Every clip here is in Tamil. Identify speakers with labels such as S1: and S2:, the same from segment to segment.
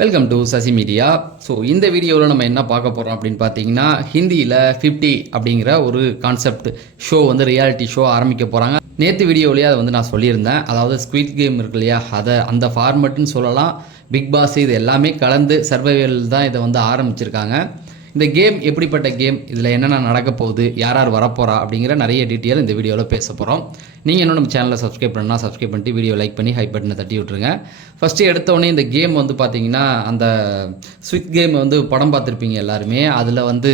S1: Welcome to Sasi media so இந்த வீடியோவில் நம்ம என்ன பார்க்க போகிறோம் அப்படின்னு பார்த்தீங்கன்னா ஹிந்தியில் ஃபிஃப்டி அப்படிங்கிற ஒரு கான்செப்ட் ஷோ வந்து ரியாலிட்டி ஷோ ஆரம்பிக்க போகிறாங்க நேற்று வீடியோவிலேயே அதை வந்து நான் சொல்லியிருந்தேன். அதாவது ஸ்குவிட் கேம் இருக்கு இல்லையா? அதை அந்த ஃபார்மெட்டுன்னு சொல்லலாம். பிக் பாஸ் இது எல்லாமே கலந்து சர்வைவல் தான் இதை வந்து ஆரம்பிச்சிருக்காங்க. இந்த கேம் எப்படிப்பட்ட கேம்? இதில் என்னென்ன நடக்க போகுது? யார் யார் வரப்போகிறா அப்படிங்கிற நிறைய டீட்டெயில் இந்த வீடியோவில் பேச போகிறோம் நீங்கள் இன்னும் நம்ம சேனலை சப்ஸ்கிரைப் பண்ணால் சப்ஸ்கிரைப் பண்ணிட்டு வீடியோ லைக் பண்ணி ஹை பட்டனை தட்டி விட்ருங்க ஃபஸ்ட்டு எடுத்தோடனே இந்த கேம் வந்து பார்த்தீங்கன்னா அந்த ஸ்விக் கேம் வந்து படம் பார்த்துருப்பீங்க எல்லாருமே. அதில் வந்து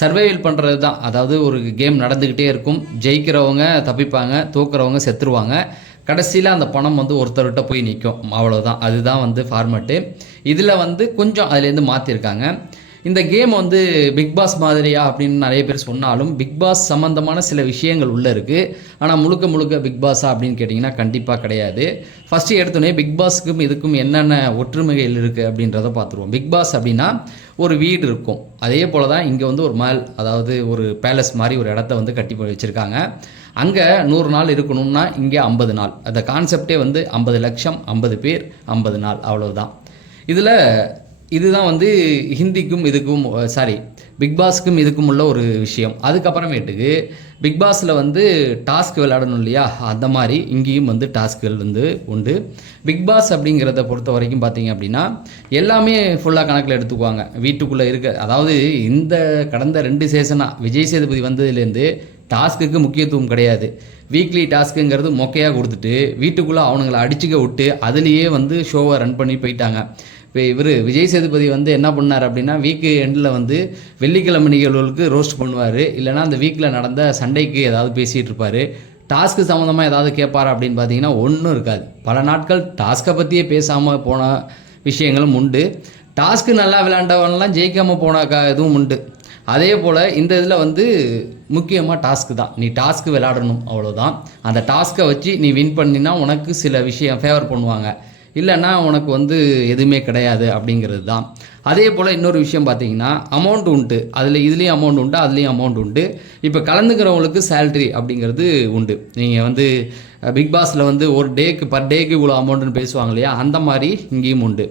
S1: சர்வைவல் பண்ணுறது தான். அதாவது ஒரு கேம் நடந்துக்கிட்டே இருக்கும். ஜெயிக்கிறவங்க தப்பிப்பாங்க தோக்குறவங்க செத்துருவாங்க. கடைசியில் அந்த பணம் வந்து ஒருத்தர்கிட்ட போய் நிற்கும் அவ்வளோதான் அதுதான் வந்து ஃபார்மேட்டு இதில் வந்து கொஞ்சம் அதுலேருந்து மாற்றிருக்காங்க இந்த கேம் வந்து பிக் பாஸ் மாதிரியா அப்படின்னு நிறைய பேர் சொன்னாலும் பிக் பாஸ் சம்மந்தமான சில விஷயங்கள் உள்ளே இருக்குது ஆனால் முழுக்க முழுக்க பிக் பாஸா அப்படின்னு கேட்டிங்கன்னா கண்டிப்பாக கிடையாது. ஃபஸ்ட்டு எடுத்தோடனே பிக் பாஸுக்கும் இதுக்கும் என்னென்ன ஒற்றுமைகள் இருக்குது அப்படின்றத பார்த்துருவோம். பிக் பாஸ் அப்படின்னா ஒரு வீடு இருக்கும். அதே போல் தான் இங்கே வந்து ஒரு மேல் அதாவது ஒரு பேலஸ் மாதிரி ஒரு இடத்த வந்து கட்டி வச்சுருக்காங்க. அங்கே நூறு நாள் இருக்கணும்னா இங்கே ஐம்பது நாள். அந்த கான்செப்டே வந்து ஐம்பது லட்சம் ஐம்பது பேர் ஐம்பது நாள். அவ்வளவுதான். இதில் இதுதான் வந்து ஹிந்திக்கும் இதுக்கும் சாரி பிக் பாஸ்க்கும் இதுக்கும் உள்ள ஒரு விஷயம். அதுக்கப்புறமேட்டுக்கு பிக் பாஸில் வந்து டாஸ்க் விளையாடணும் இல்லையா? அந்த மாதிரி இங்கேயும் வந்து டாஸ்க்குகள் வந்து உண்டு. பிக் பாஸ் அப்படிங்கிறத பொறுத்த வரைக்கும் பார்த்தீங்க அப்படின்னா எல்லாமே ஃபுல்லாக கணக்கில் எடுத்துக்குவாங்க. வீட்டுக்குள்ளே இருக்க அதாவது இந்த கடந்த ரெண்டு சீசனாக விஜய் சேதுபதி வந்ததுலேருந்து டாஸ்க்குக்கு முக்கியத்துவம் கிடையாது. வீக்லி டாஸ்க்குங்கிறது மொக்கையாக கொடுத்துட்டு வீட்டுக்குள்ளே அவனுங்களை அடிச்சுக்க விட்டு அதுலேயே வந்து ஷோவை ரன் பண்ணி போயிட்டாங்க. இப்போ இவர் விஜய் சேதுபதி வந்து என்ன பண்ணார் அப்படின்னா வீக்கு எண்டில் வந்து வெள்ளிக்கிழமை நிகழ்வுகளுக்கு ரோஸ்ட் பண்ணுவார். இல்லைனா அந்த வீக்கில் நடந்த சண்டைக்கு ஏதாவது பேசிகிட்டு இருப்பார். டாஸ்க்கு சம்மந்தமாக ஏதாவது கேட்பாரா அப்படின்னு பார்த்தீங்கன்னா ஒன்றும் இருக்காது. பல நாட்கள் டாஸ்க்கை பற்றியே பேசாமல் போன விஷயங்களும் உண்டு. டாஸ்க்கு நல்லா விளையாண்டவன்லாம் ஜெயிக்காமல் போன இதுவும் உண்டு. அதே போல் இந்த இதில் வந்து முக்கியமாக டாஸ்க்கு தான். நீ டாஸ்க்கு விளையாடணும் அவ்வளோதான் அந்த டாஸ்க்கை வச்சு நீ வின் பண்ணினா உனக்கு சில விஷயம் ஃபேவர் பண்ணுவாங்க. இல்லைன்னா உனக்கு வந்து எதுவுமே கிடையாது அப்படிங்கிறது தான். அதே போல் இன்னொரு விஷயம் பார்த்தீங்கன்னா அமௌண்ட் உண்டு. அதில் இதுலேயும் அமௌண்ட் உண்டு அதுலேயும் அமௌண்ட் உண்டு. இப்போ கலந்துக்கிறவங்களுக்கு சேல்ரி அப்படிங்கிறது உண்டு. நீங்கள் வந்து பிக் பாஸில் வந்து ஒரு டேக்கு பர் டேக்கு இவ்வளோ அமௌண்ட்டுன்னு பேசுவாங்க இல்லையா? அந்த மாதிரி இங்கேயும் உண்டு.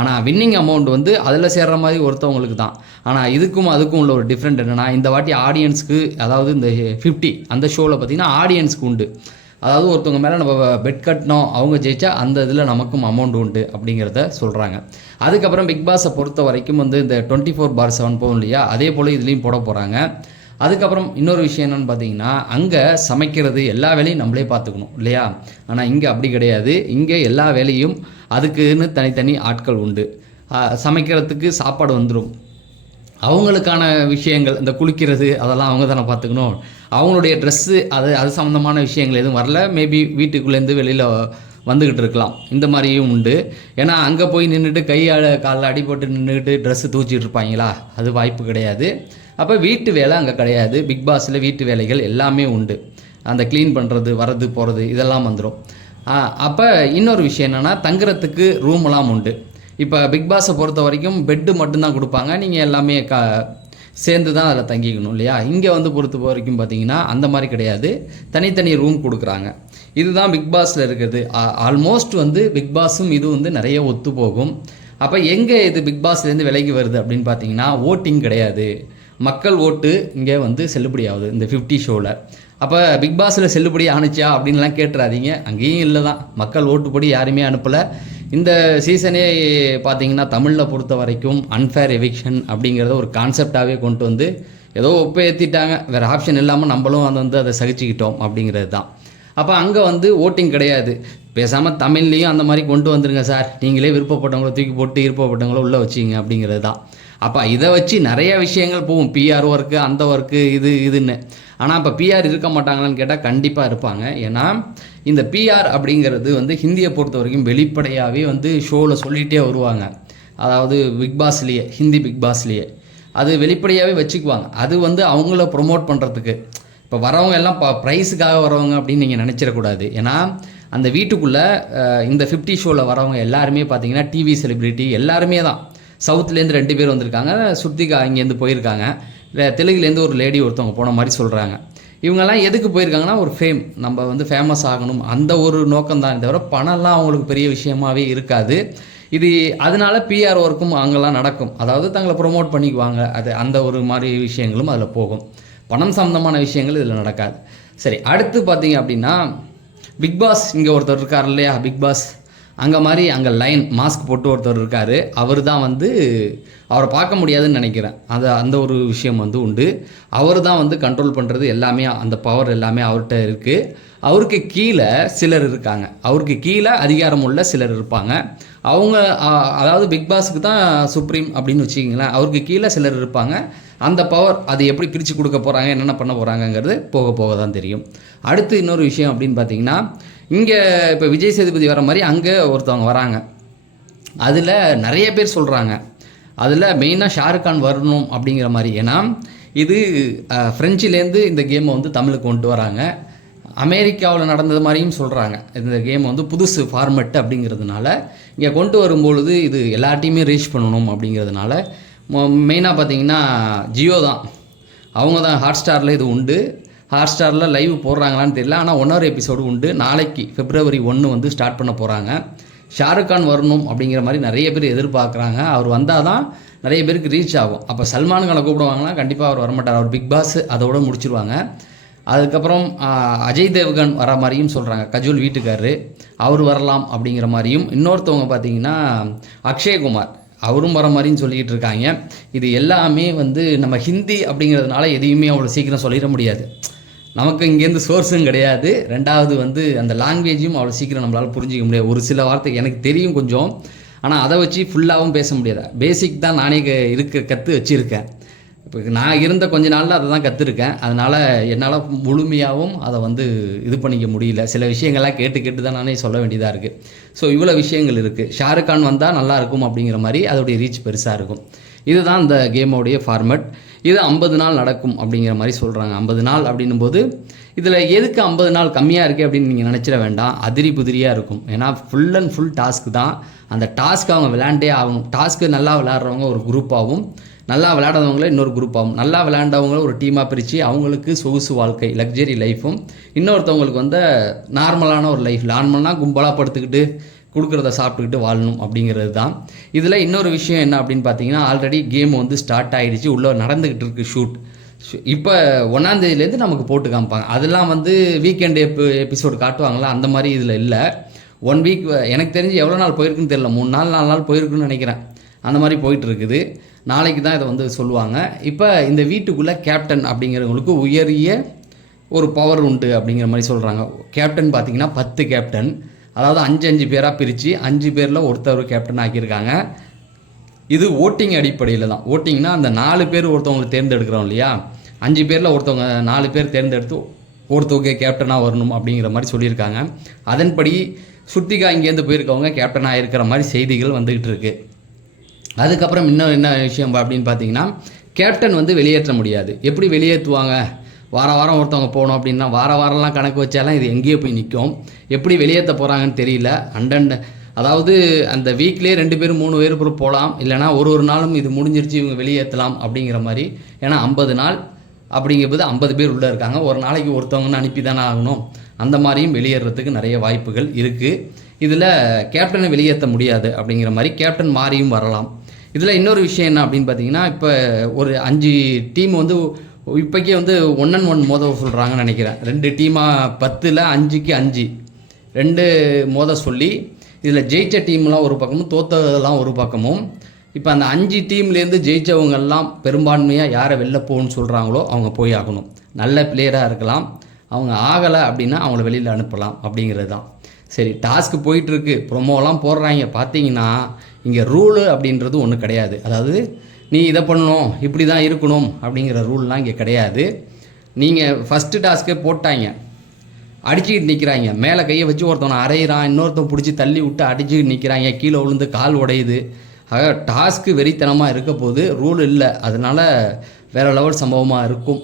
S1: ஆனால் வின்னிங் அமௌண்ட் வந்து அதில் சேர்ற மாதிரி ஒருத்தவங்களுக்கு தான். ஆனால் இதுக்கும் அதுக்கும் உள்ள ஒரு டிஃப்ரெண்ட் என்னென்னா இந்த வாட்டி ஆடியன்ஸ்க்கு அதாவது இந்த ஃபிஃப்டி அந்த ஷோவில் பார்த்தீங்கன்னா ஆடியன்ஸ்க்கு உண்டு. அதாவது ஒருத்தவங்க மேலே நம்ம பெட் கட்டினோம் அவங்க ஜெயிச்சா அந்த இதில் நமக்கும் அமௌண்ட் உண்டு அப்படிங்கிறத சொல்கிறாங்க அதுக்கப்புறம் பிக் பாஸை பொறுத்த வரைக்கும் வந்து இந்த டுவெண்ட்டி ஃபோர் பார் செவன் போகும் இல்லையா? அதே போல் இதுலேயும் போட போகிறாங்க அதுக்கப்புறம் இன்னொரு விஷயம் என்னென்னு பார்த்தீங்கன்னா அங்கே சமைக்கிறது எல்லா வேலையும் நம்மளே பார்த்துக்கணும் இல்லையா? ஆனால் இங்கே அப்படி கிடையாது. இங்கே எல்லா வேலையும் அதுக்குன்னு தனித்தனி ஆட்கள் உண்டு. சமைக்கிறதுக்கு சாப்பாடு வந்துடும் அவங்களுக்கான விஷயங்கள் இந்த குளிக்கிறது அதெல்லாம் அவங்க தானே பார்த்துக்கணும். அவங்களுடைய ட்ரெஸ்ஸு அது அது சம்மந்தமான விஷயங்கள் எதுவும் வரல. மேபி வீட்டுக்குள்ளேருந்து வெளியில் வந்துக்கிட்டு இருக்கலாம். இந்த மாதிரியும் உண்டு. ஏன்னா அங்கே போய் நின்றுட்டு கையால் காலில் அடிபட்டு நின்றுக்கிட்டு ட்ரெஸ்ஸு தூச்சிட்டு இருப்பாங்களா? அது வாய்ப்பு கிடையாது. அப்போ வீட்டு வேலை அங்கே கிடையாது. பிக் பாஸில் வீட்டு வேலைகள் எல்லாமே உண்டு. அந்த க்ளீன் பண்ணுறது வர்றது போகிறது இதெல்லாம் வந்துடும் அப்போ இன்னொரு விஷயம் என்னென்னா தங்குறதுக்கு ரூமெல்லாம் உண்டு. இப்போ பிக் பாஸை பொறுத்த வரைக்கும் பெட்டு மட்டும்தான் கொடுப்பாங்க. நீங்கள் எல்லாமே க சேர்ந்து தான் அதில் தங்கிக்கணும் இல்லையா? இங்கே வந்து பொறுத்த வரைக்கும் பார்த்தீங்கன்னா அந்த மாதிரி கிடையாது. தனித்தனி ரூம் கொடுக்குறாங்க. இதுதான் பிக் பாஸில் இருக்குது ஆல்மோஸ்ட் வந்து பிக் பாஸும் இது வந்து நிறைய ஒத்து போகும். அப்போ எங்கே இது பிக் பாஸ்லேருந்து விலகி வருது அப்படின்னு பார்த்தீங்கன்னா ஓட்டிங் கிடையாது. மக்கள் ஓட்டு இங்கே வந்து செல்லுபடி ஆகுது இந்த ஃபிஃப்டி ஷோவில் அப்போ பிக் பாஸில் செல்லுபடி ஆணுச்சா அப்படின்லாம் கேட்டுறாதீங்க. அங்கேயும் இல்லை தான் மக்கள் ஓட்டுப்படி யாருமே அனுப்பலை. இந்த சீசனே பார்த்தீங்கன்னா தமிழில் பொறுத்த வரைக்கும் அன்ஃபேர் எவிக்ஷன் அப்படிங்கிறத ஒரு கான்செப்டாகவே கொண்டு வந்து ஏதோ ஒப்ப ஏற்றிட்டாங்க வேறு ஆப்ஷன் இல்லாமல் நம்மளும் அதை வந்து அதை சகிச்சுக்கிட்டோம் அப்படிங்கிறது தான். அப்போ அங்கே வந்து ஓட்டிங் கிடையாது. பேசாமல் தமிழ்லேயும் அந்த மாதிரி கொண்டு வந்துருங்க சார் நீங்களே விருப்பப்பட்டவங்கள தூக்கி போட்டு விருப்பப்பட்டவங்கள உள்ளே வச்சிங்க அப்படிங்கிறது தான். அப்போ இதை வச்சு நிறைய விஷயங்கள் போகும். பிஆர் ஒர்க்கு அந்த ஒர்க்கு இது இதுன்னு. ஆனால் இப்போ பிஆர் இருக்க மாட்டாங்களான்னு கேட்டால் கண்டிப்பாக இருப்பாங்க. ஏன்னா இந்த பிஆர் அப்படிங்கிறது வந்து ஹிந்தியை பொறுத்த வரைக்கும் வெளிப்படையாகவே வந்து ஷோவில் சொல்லிகிட்டே வருவாங்க. அதாவது பிக் பாஸ்லேயே ஹிந்தி பிக் பாஸ்லேயே அது வெளிப்படையாகவே வச்சுக்குவாங்க. அது வந்து அவங்கள ப்ரொமோட் பண்ணுறதுக்கு இப்போ வரவங்க எல்லாம் ப ப்ரைஸுக்காக வரவங்க அப்படின்னு நீங்கள் நினச்சிடக்கூடாது ஏன்னா அந்த வீட்டுக்குள்ளே இந்த ஃபிஃப்டி ஷோவில் வரவங்க எல்லாருமே பார்த்தீங்கன்னா டிவி செலிப்ரிட்டி எல்லாருமே தான் சவுத்துலேருந்து ரெண்டு பேர் வந்திருக்காங்க. சுத்திகா இங்கேருந்து போயிருக்காங்க. தெலுங்குலேருந்து ஒரு லேடி ஒருத்தவங்க போன மாதிரி சொல்கிறாங்க இவங்கெல்லாம் எதுக்கு போயிருக்காங்கன்னா ஒரு ஃபேம் நம்ம வந்து ஃபேமஸ் ஆகணும். அந்த ஒரு நோக்கம் தான் தவிர பணம்லாம் அவங்களுக்கு பெரிய விஷயமாவே இருக்காது. இது அதனால பிஆர் ஒர்க்கும் அங்கெல்லாம் நடக்கும். அதாவது தங்களை ப்ரொமோட் பண்ணிக்குவாங்க. அது அந்த ஒரு மாதிரி விஷயங்களும் அதில் போகும். பணம் சம்மந்தமான விஷயங்கள் இதில் நடக்காது. சரி அடுத்து பார்த்தீங்க அப்படின்னா பிக் பாஸ் இங்கே ஒருத்தர் இருக்கார் இல்லையா? பிக் பாஸ் அங்கே மாதிரி அங்கே லைன் மாஸ்க் போட்டு ஒருத்தர் இருக்கார் அவர் தான் வந்து அவரை பார்க்க முடியாதுன்னு நினைக்கிறேன். அது அந்த ஒரு விஷயம் வந்து உண்டு. அவர் தான் வந்து கண்ட்ரோல் பண்ணுறது எல்லாமே அந்த பவர் எல்லாமே அவர்கிட்ட இருக்குது அவருக்கு கீழே சிலர் இருக்காங்க. அவருக்கு கீழே அதிகாரம் உள்ள சிலர் இருப்பாங்க. அவங்க அதாவது பிக் பாஸுக்கு தான் சுப்ரீம் அப்படின்னு வச்சுக்கிங்களேன். அவருக்கு கீழே சிலர் இருப்பாங்க. அந்த பவர் அது எப்படி பிரித்து கொடுக்க போகிறாங்க என்னென்ன பண்ண போகிறாங்கங்கிறது போக போக தான் தெரியும். அடுத்து இன்னொரு விஷயம் அப்படின்னு பார்த்தீங்கன்னா இங்கே இப்போ விஜய் சேதுபதி வர மாதிரி அங்கே ஒருத்தவங்க வராங்க. அதில் நிறைய பேர் சொல்கிறாங்க அதில் மெயினாக ஷாருக் கான் வரணும் அப்படிங்கிற மாதிரி. ஏன்னா இது ஃப்ரெஞ்சிலேருந்து ஃப்ரெஞ்சுலேருந்து இந்த கேமை வந்து தமிழுக்கு கொண்டு வராங்க. அமெரிக்காவில் நடந்தது மாதிரியும் சொல்கிறாங்க இந்த கேம் வந்து புதுசு ஃபார்மெட் அப்படிங்கிறதுனால இங்கே கொண்டு வரும்பொழுது இது எல்லாட்டையுமே ரீச் பண்ணணும் அப்படிங்கிறதுனால மெயினாக பார்த்தீங்கன்னா ஜியோ தான். அவங்க தான் ஹாட் ஸ்டாரில் இது உண்டு. ஹாட் ஸ்டாரில் லைவ் போடுறாங்களான்னு தெரியல. ஆனால் ஒன் ஹவர் எபிசோடு உண்டு. நாளைக்கு பிப்ரவரி ஒன்று வந்து ஸ்டார்ட் பண்ண போகிறாங்க ஷாருக் கான் வரணும் அப்படிங்கிற மாதிரி நிறைய பேர் எதிர்பார்க்குறாங்க. அவர் வந்தால் தான் நிறைய பேருக்கு ரீச் ஆகும். அப்போ சல்மான் கானை கூப்பிடுவாங்கன்னா கண்டிப்பாக அவர் வரமாட்டார். அவர் பிக் பாஸ் அதோட முடிச்சிருவாங்க. அதுக்கப்புறம் அஜய் தேவ்கன் வர மாதிரியும் சொல்கிறாங்க கஜோல் வீட்டுக்காரரு அவர் வரலாம் அப்படிங்கிற மாதிரியும். இன்னொருத்தவங்க பார்த்தீங்கன்னா அக்ஷயகுமார் அவரும் வர மாதிரின்னு சொல்லிக்கிட்டு இருக்காங்க. இது எல்லாமே வந்து நம்ம ஹிந்தி அப்படிங்கிறதுனால எதையுமே அவ்வளோ சீக்கிரம் சொல்லிட முடியாது. நமக்கு இங்கேருந்து சோர்ஸும் கிடையாது. ரெண்டாவது வந்து அந்த லாங்குவேஜும் அவ்வளோ சீக்கிரம் நம்மளால் புரிஞ்சிக்க முடியாது. ஒரு சில வார்த்தை எனக்கு தெரியும் கொஞ்சம். ஆனால் அதை வச்சு ஃபுல்லாகவும் பேச முடியாது பேசிக் தான் நானே க- இருக்க கற்று வச்சுருக்கேன். இப்போ நான் இருந்த கொஞ்ச நாளில் அதை தான் கற்றுருக்கேன் அதனால் என்னால் முழுமையாகவும் அதை வந்து இது பண்ணிக்க முடியல. சில விஷயங்கள்லாம் கேட்டு கேட்டு தான் நானே சொல்ல வேண்டியதாக இருக்குது ஸோ இவ்வளோ விஷயங்கள் இருக்குது ஷாருக் கான் வந்தால் நல்லா இருக்கும் அப்படிங்கிற மாதிரி அதோடைய ரீச் பெருசாக இருக்கும். இதுதான் இந்த கேமோடைய ஃபார்மேட் இது ஐம்பது நாள் நடக்கும் அப்படிங்கிற மாதிரி சொல்கிறாங்க ஐம்பது நாள் அப்படின்னும் போது இதில் எதுக்கு ஐம்பது நாள் கம்மியாக இருக்குது அப்படின்னு நீங்கள் நினச்சிட வேண்டாம். அதிரி புதிரியாக இருக்கும். ஏன்னா ஃபுல் அண்ட் ஃபுல் டாஸ்க் தான். அந்த டாஸ்க் அவங்க விளையாண்டே ஆகணும். டாஸ்க்கு நல்லா விளையாடுறவங்க ஒரு குரூப்பாகவும் நல்லா விளையாடாதவங்கள இன்னொரு குரூப்பாகவும் நல்லா விளையாண்டவங்கள ஒரு டீமாக பிரித்து அவங்களுக்கு சொகுசு வாழ்க்கை லக்ஸரி லைஃப்பும் இன்னொருத்தவங்களுக்கு வந்து நார்மலான ஒரு லைஃப் நார்மல்னால் கும்பலாக படுத்துக்கிட்டு கொடுக்குறத சாப்பிட்டுக்கிட்டு வாழணும் அப்படிங்கிறது தான். இதில் இன்னொரு விஷயம் என்ன அப்படின்னு பார்த்தீங்கன்னா ஆல்ரெடி கேம் வந்து ஸ்டார்ட் ஆகிடுச்சு உள்ளே நடந்துக்கிட்டு இருக்கு ஷூட் இப்போ ஒன்றாந்தேதியிலேருந்து நமக்கு போட்டு காமிப்பாங்க. அதெல்லாம் வந்து வீக்கெண்டு எப் எபிசோடு காட்டுவாங்களா? அந்த மாதிரி இதில் இல்லை. ஒன் வீக் எனக்கு தெரிஞ்சு எவ்வளோ நாள் போயிருக்குன்னு தெரியல. மூணு நாள் நாலு நாள் போயிருக்குன்னு நினைக்கிறேன். அந்த மாதிரி போயிட்டு இருக்குது. நாளைக்கு தான் இதை வந்து சொல்லுவாங்க. இப்போ இந்த வீட்டுக்குள்ளே கேப்டன் அப்படிங்கிறவங்களுக்கு உயரிய ஒரு பவர் உண்டு அப்படிங்கிற மாதிரி சொல்கிறாங்க கேப்டன் பார்த்தீங்கன்னா பத்து கேப்டன் அதாவது அஞ்சு அஞ்சு பேராக பிரித்து அஞ்சு பேரில் ஒருத்தர் கேப்டன் ஆக்கியிருக்காங்க. இது ஓட்டிங் அடிப்படையில் தான் ஓட்டிங்னா அந்த நாலு பேர் ஒருத்தவங்களை தேர்ந்தெடுக்கிறோம் இல்லையா? அஞ்சு பேரில் ஒருத்தவங்க நாலு பேர் தேர்ந்தெடுத்து ஒருத்தவங்க கேப்டனாக வரணும் அப்படிங்கிற மாதிரி சொல்லியிருக்காங்க. அதன்படி சுத்திகா இங்கேருந்து போயிருக்கவங்க கேப்டனாக இருக்கிற மாதிரி செய்திகள் வந்துக்கிட்டு இருக்கு. அதுக்கப்புறம் இன்னும் என்ன விஷயம் அப்படின்னு பார்த்தீங்கன்னா கேப்டன் வந்து வெளியேற்ற முடியாது. எப்படி வெளியேற்றுவாங்க? வார வாரம் ஒருத்தவங்க போகணும் அப்படின்னா வார வாரம்லாம் கணக்கு வச்சாலாம் இது எங்கேயோ போய் நிற்கும். எப்படி வெளியேற்ற போகிறாங்கன்னு தெரியல. அண்டண்ட் அதாவது அந்த வீக்லேயே ரெண்டு பேரும் மூணு பேர் கூட போகலாம். இல்லைனா ஒரு ஒரு நாளும் இது முடிஞ்சிருச்சு இவங்க வெளியேற்றலாம் அப்படிங்கிற மாதிரி. ஏன்னா ஐம்பது நாள் அப்படிங்கும்போது ஐம்பது பேர் உள்ளே இருக்காங்க. ஒரு நாளைக்கு ஒருத்தவங்கன்னு அனுப்பி தானே ஆகணும். அந்த மாதிரியும் வெளியேறதுக்கு நிறைய வாய்ப்புகள் இருக்குது இதில் கேப்டனை வெளியேற்ற முடியாது அப்படிங்கிற மாதிரி கேப்டன் மாறியும் வரலாம். இதில் இன்னொரு விஷயம் என்ன அப்படின்னு பார்த்தீங்கன்னா இப்போ ஒரு அஞ்சு டீம் வந்து இப்போக்கே வந்து ஒன் அண்ட் ஒன் மோத சொல்கிறாங்கன்னு நினைக்கிறேன். ரெண்டு டீமாக பத்தில் அஞ்சுக்கு அஞ்சு. ரெண்டு மோத சொல்லி இதில் ஜெயிச்ச டீம்லாம் ஒரு பக்கமும் தோத்ததெல்லாம் ஒரு பக்கமும். இப்போ அந்த அஞ்சு டீம்லேருந்து ஜெயித்தவங்கெல்லாம் பெரும்பான்மையாக யாரை வெளில போகணும்னு சொல்கிறாங்களோ அவங்க போய் ஆகணும். நல்ல பிளேயராக இருக்கலாம். அவங்க ஆகலை அப்படின்னா அவங்கள வெளியில் அனுப்பலாம் அப்படிங்கிறது தான் சரி டாஸ்க்கு போயிட்டுருக்கு ப்ரொமோலாம் போடுறாங்க. பார்த்தீங்கன்னா இங்கே ரூலு அப்படின்றது ஒன்று கிடையாது. அதாவது நீ இதை பண்ணணும் இப்படி தான் இருக்கணும் அப்படிங்கிற ரூல்லாம் இங்கே கிடையாது. நீங்கள் ஃபஸ்ட்டு டாஸ்க்கே போட்டாங்க. அடிச்சுக்கிட்டு நிற்கிறாங்க மேலே கையை வச்சு ஒருத்தவனை அரைகிறான் இன்னொருத்தன் பிடிச்சி தள்ளி விட்டு அடிச்சுக்கிட்டு நிற்கிறாங்க கீழே விழுந்து கால் உடையுது. ஆக டாஸ்க்கு வெறித்தனமாக இருக்க போது ரூல் இல்லை. அதனால் வேறு லெவல் சம்பவமாக இருக்கும்.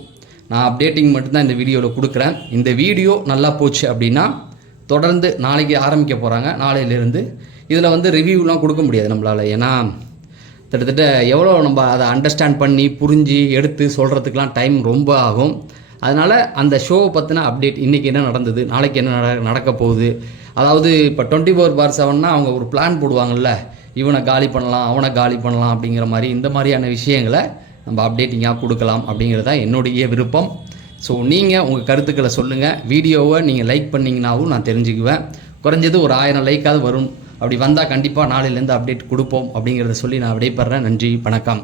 S1: நான் அப்டேட்டிங் மட்டும்தான் இந்த வீடியோவில் கொடுக்குறேன். இந்த வீடியோ நல்லா போச்சு அப்படின்னா தொடர்ந்து நாளைக்கு ஆரம்பிக்க போகிறாங்க நாளையிலேருந்து இதில் வந்து ரிவ்யூலாம் கொடுக்க முடியாது நம்மளால். ஏன்னா கிட்டத்தட்ட எவ்வளோ நம்ம அதை அண்டர்ஸ்டாண்ட் பண்ணி புரிஞ்சு எடுத்து சொல்கிறதுக்கெலாம் டைம் ரொம்ப ஆகும். அதனால் அந்த ஷோவை பற்றின அப்டேட் இன்றைக்கி என்ன நடந்தது நாளைக்கு என்ன நட நடக்க போகுது. அதாவது இப்போ டுவெண்ட்டி ஃபோர் பார் செவன்னா அவங்க ஒரு பிளான் போடுவாங்கல்ல இவனை காலி பண்ணலாம் அவனை காலி பண்ணலாம் அப்படிங்கிற மாதிரி இந்த மாதிரியான விஷயங்களை நம்ம அப்டேட்டிங்காக கொடுக்கலாம் அப்படிங்கிறது தான் என்னுடைய விருப்பம். ஸோ நீங்கள் உங்கள் கருத்துக்களை சொல்லுங்கள் வீடியோவை நீங்கள் லைக் பண்ணிங்கனாவும் நான் தெரிஞ்சுக்குவேன். குறைஞ்சது ஒரு ஆயிரம் லைக்காவது வரும். அப்படி வந்தால் கண்டிப்பாக நாளையிலேருந்து அப்டேட் கொடுப்போம் அப்படிங்கிறத சொல்லி நான் விடைபெறேன் நன்றி வணக்கம்.